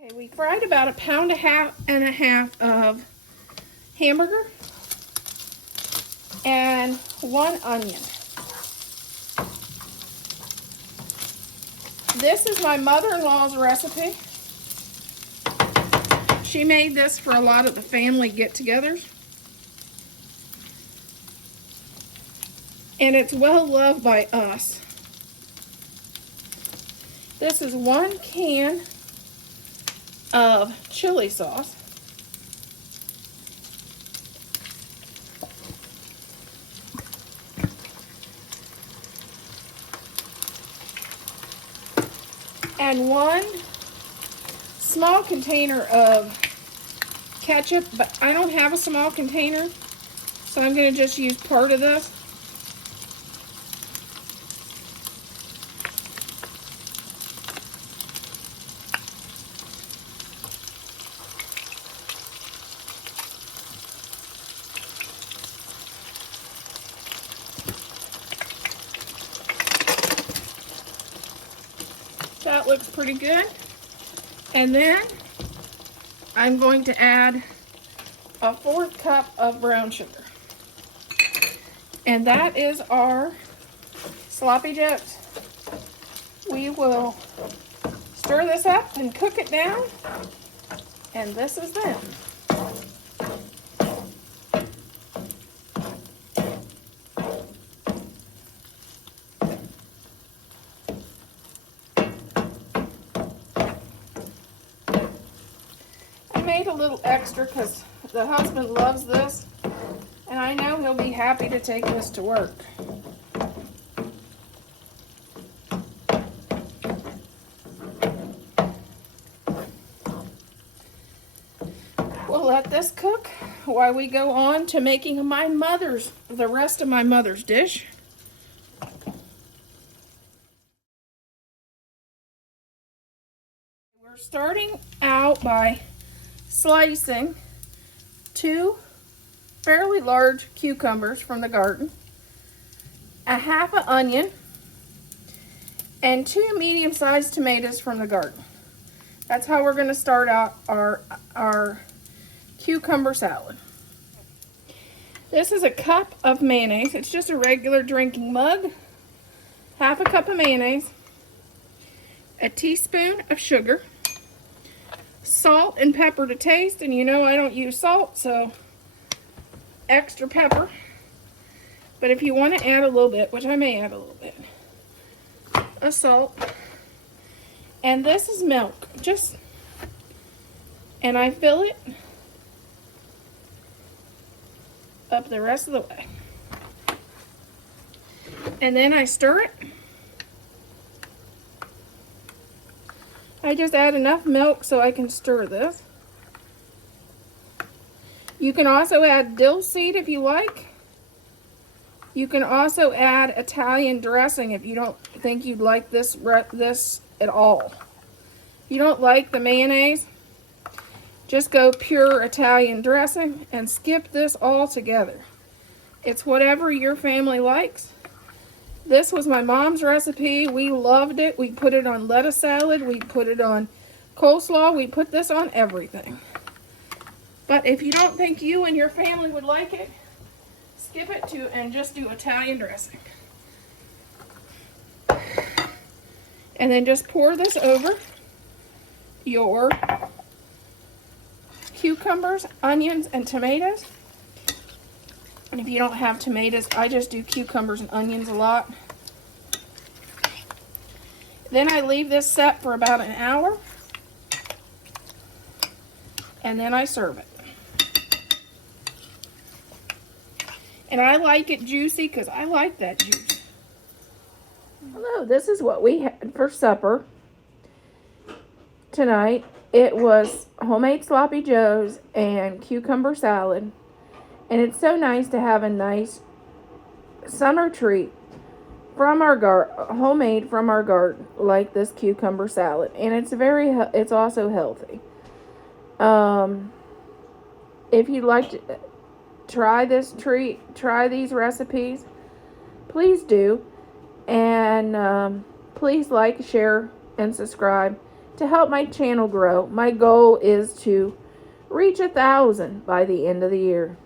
Okay, we fried about 1.5 pounds of hamburger and 1 onion. This is my mother-in-law's recipe. She made this for a lot of the family get-togethers. And it's well loved by us. This is 1 can of chili sauce. And 1 small container of ketchup, but I don't have a small container, so I'm going to just use part of this. That looks pretty good. And then I'm going to add a 1/4 cup of brown sugar. And that is our sloppy joes. We will stir this up and cook it down. And this is them. I made a little extra because the husband loves this, and I know he'll be happy to take this to work. We'll let this cook while we go on to making the rest of my mother's dish. We're starting out by slicing 2 fairly large cucumbers from the garden, 1/2 an onion, and 2 medium-sized tomatoes from the garden. That's how we're going to start out our cucumber salad. This is a cup of mayonnaise. It's just a regular drinking mug. 1/2 cup of mayonnaise, a teaspoon of sugar, salt and pepper to taste, and you know I don't use salt, so extra pepper. But if you want to add a little bit, which I may add a little bit, of salt. And this is milk, and I fill it up the rest of the way. And then I stir it. I just add enough milk so I can stir this. You can also add dill seed if you like. You can also add Italian dressing if you don't think you'd like this at all. If you don't like the mayonnaise, just go pure Italian dressing and skip this all together. It's whatever your family likes. This was my mom's recipe. We loved it. We put it on lettuce salad. We put it on coleslaw. We put this on everything. But if you don't think you and your family would like it, skip it and just do Italian dressing. And then just pour this over your cucumbers, onions, and tomatoes. And if you don't have tomatoes, I just do cucumbers and onions a lot. Then I leave this set for about an hour. And then I serve it. And I like it juicy because I like that juice. Hello, this is what we had for supper tonight. It was homemade sloppy joes and cucumber salad. And it's so nice to have a nice summer treat from our homemade from our garden, like this cucumber salad. And it's also healthy. If you'd like to try this treat, try these recipes, please do. And please like, share, and subscribe. to help my channel grow. My goal is to reach 1,000 by the end of the year.